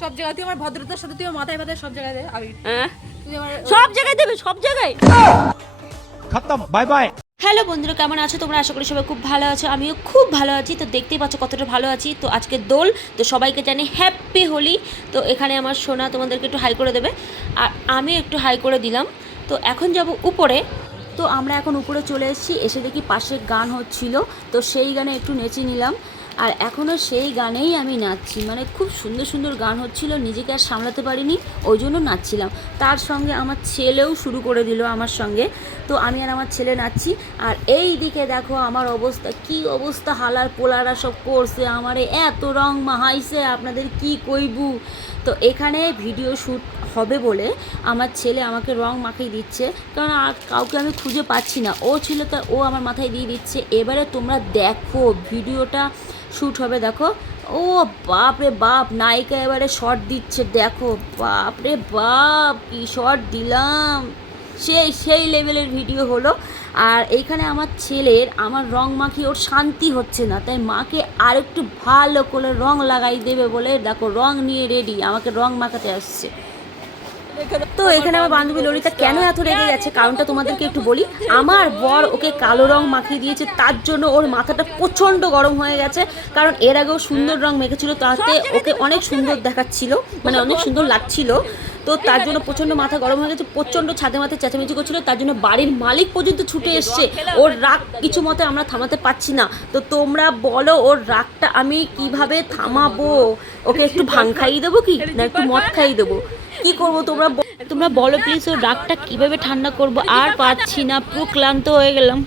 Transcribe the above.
সব জায়গায় তুই আমার ভদ্রতার সাথে তুই মাথায় মাথায় সব জায়গায় দে আমি তুই আমার সব জায়গায় দেবে, সব জায়গায়। खत्म बाय बाय। হ্যালো বন্ধুরা, কেমন আছো তোমরা? আশা করি সবাই খুব ভালো আছো, আমিও খুব ভালো আছি। তো দেখতেই পাচ্ছ কতটা ভালো আছি। তো আজকে দোল, তো সবাইকে জানি হ্যাপি হোলি। তো এখানে আমার সোনা তোমাদেরকে একটু হাই করে দেবে, আর আমি একটু হাই করে দিলাম। তো এখন যাব উপরে। তো আমরা এখন উপরে চলে এসেছি, এসে দেখি পাশে গান হচ্ছিল, তো সেই গানে একটু নেচে নিলাম। আর এখনও সেই গানেই আমি নাচছি, মানে খুব সুন্দর সুন্দর গান হচ্ছিল, নিজেকে আর সামলাতে পারিনি, ওই জন্য নাচছিলাম। তার সঙ্গে আমার ছেলেও শুরু করে দিল আমার সঙ্গে। তো আমি আর আমার ছেলে নাচছি, আর এই দিকে দেখো আমার অবস্থা, কি অবস্থা, হালার পোলারা সব করছে আমারে, এত রং মাহাইছে আপনাদের কি কইবু। তো এখানে ভিডিও শ্যুট হবে বলে আমার ছেলে আমাকে রং মাখিয়ে দিচ্ছে, কারণ আর কাউকে আমি খুঁজে পাচ্ছি না। ও ছিল তা ও আমার মাথায় দিয়ে দিচ্ছে। এবারে তোমরা দেখো ভিডিওটা শ্যুট হবে, দেখো। ও বাপ রে বাপ, নায়িকা এবারে শর্ট দিচ্ছে, দেখো বাপ রে বাপ কি শর্ট দিলাম, সেই লেভেলের ভিডিও হলো। আর এইখানে আমার ছেলের আমার রং মাখিয়ে ওর শান্তি হচ্ছে না, তাই মাকে আরেকটু ভালো করে রং লাগাই দেবে বলে দেখো রং নিয়ে রেডি, আমাকে রং মাখাতে আসছে। তো এখানে আমার বান্ধবী ললিতা কেন এত রেগে গেছে কারণটা তোমাদেরকে একটু বলি। আমার বর ওকে কালো রং মাখিয়ে দিয়েছে, তার জন্য ওর মাথাটা প্রচণ্ড গরম হয়ে গেছে। কারণ এর আগেও সুন্দর রং মেখেছিল, তাতে ওকে অনেক সুন্দর দেখাচ্ছিল, মানে অনেক সুন্দর লাগছিল। তো তার জন্য প্রচণ্ড মাথা গরম হয়ে গেছে, প্রচণ্ড ছাদে মাথায় চেঁচামেচি করছিল। তার জন্য বাড়ির মালিক পর্যন্ত ছুটে এসছে। ওর রাগ কিছু মতে আমরা থামাতে পারছি না। তো তোমরা বলো ওর রাগটা আমি কিভাবে থামাবো? ওকে একটু ভাং খাইয়ে দেবো কি না একটু মদ খাইয়ে দেবো, কি করবো তোমরা বলো প্লিজ। ওর রাগটা কিভাবে ঠান্ডা করবো? আর পারছি না, পুরো ক্লান্ত হয়ে গেলাম।